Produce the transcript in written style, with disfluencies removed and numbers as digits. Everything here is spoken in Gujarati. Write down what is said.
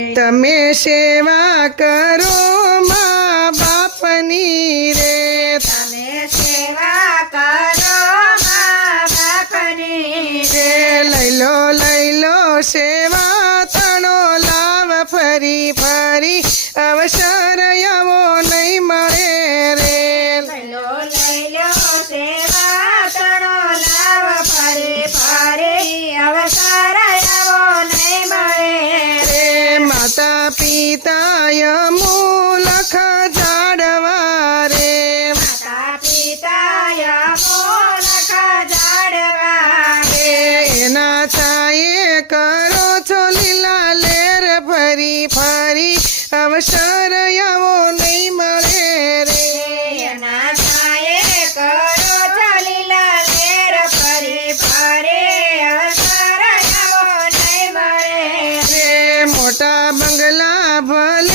તમે સેવા કરો મા બાપની રે તમે સેવા કરો મા બાપની રે લઈ લો સેવા તણો લાવ ફરી ફરી અવસર આવો નહીં મળે રે લઈ લો સેવા તણો લાવ ફરી ફરી અવસર આવો નહીં મળે રે માતા પિતાય મૂલખ જાડવા રે માતા પિતાય મૂલખ જાડવા રે એના છાયે કરો છો લીલા લેર ફરી ફરી અવસર આવો નહીં મળે રે એના છાયે કરો છો લીલા લેર ફરી ફરી અવસર આવો નહીં મળે રે મોટા બંગલા ભલે